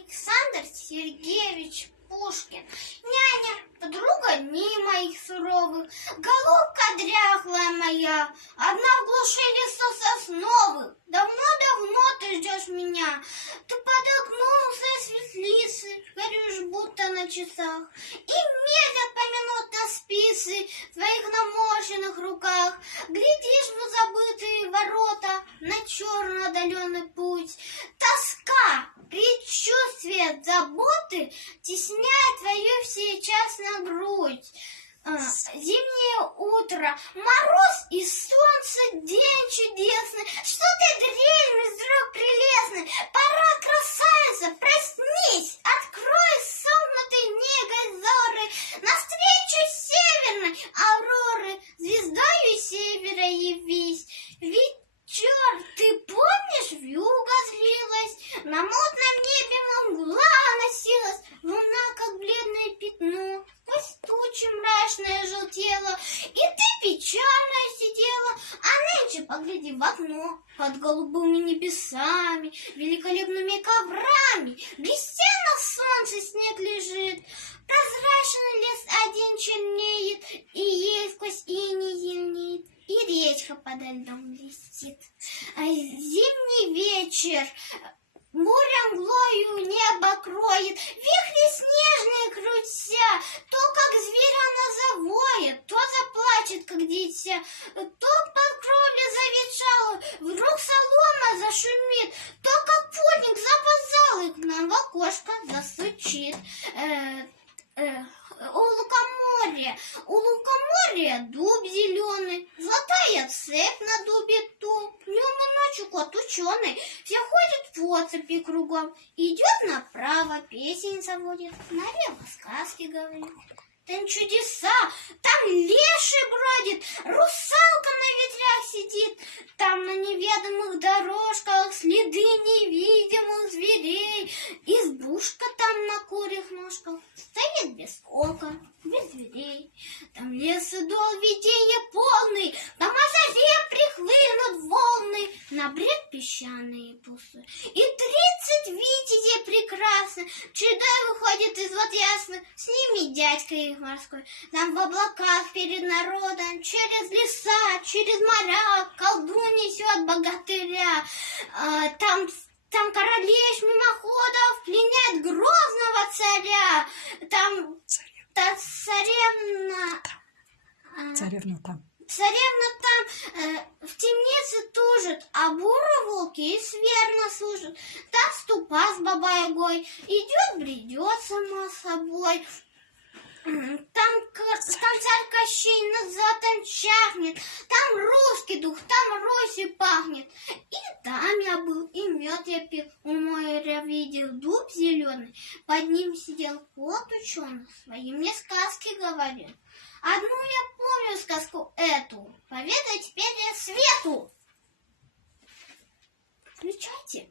Александр Сергеевич Пушкин. Няня, подруга дней моих суровых, головка дряхлая моя, одна в глуши лесов сосновых. Давно-давно ты ждешь меня, ты подогнулся и светлицы, горишь будто на часах, и мерят поминутно спицы в твоих наморщенных руках. Глядишь в забытые ворота на черный отдаленный путь. Тоска, предчувствие заботы тесняет твою всечасную грудь. Зимнее утро, мороз и солнце, день чудесный. Что ты дрельный, вдруг прелестный? Пора, красавица, проснись, открой сомкнутые негой зоры, навстречу северной авроры, звездою севера явись. Вечер, ты помнишь, вьюга злилась, на мутном небе мгла носилась, луна, как бледное пятно, сквозь тучи мрачная желтела, и ты печальная сидела, а нынче погляди в окно, под голубыми небесами, великолепными коврами, блестя на солнце снег лежит, прозрачный лес один чернеет, и ей сквозь иней зеленеет, и речка подо льдом блестит. А зимний вечер буря мглою небо кроет, вихри снежные крутя, то как зверь она завоет, то заплачет, как дитя, то под кровлей заветшала, вдруг солома зашумит, то как путник запоздалый к нам в окошко застучит. У лукоморья дуб зеленый, золотая цепь на дубе туп, днем и ночью кот ученый, все ходят по цепи кругом, идет направо, песень заводит, налево сказки говорит. Там чудеса, там леший бродит, русалка на ветрях сидит, там на неведомых дорожках следы невидимых зверей, избушка там на курьих ножках стоит без окон, без дверей. Там лес и дол виденье полный, там о заре прихлынут волны на брег песчаный и пустой. И 30 витязей прекрасно, чередой выходит из вод ясных, с ними дядька их морской. Там в облаках перед народом, через леса, через моря, колдун несет богатыря. Там королевич мимоходов пленяет грозного царя. Там Царевна там в темнице тужит, а буры волки и сверно служат. Там ступа с баба-ягой идет, бредет сама собой. Там царь Кощей назад чахнет, там русский дух, там Русью пахнет. И там я был, и мед я пил, у моря видел дуб зеленый, под ним сидел кот ученый, свои мне сказки говорил. Одну я помню сказку эту, поведай теперь я Свету. Включайте.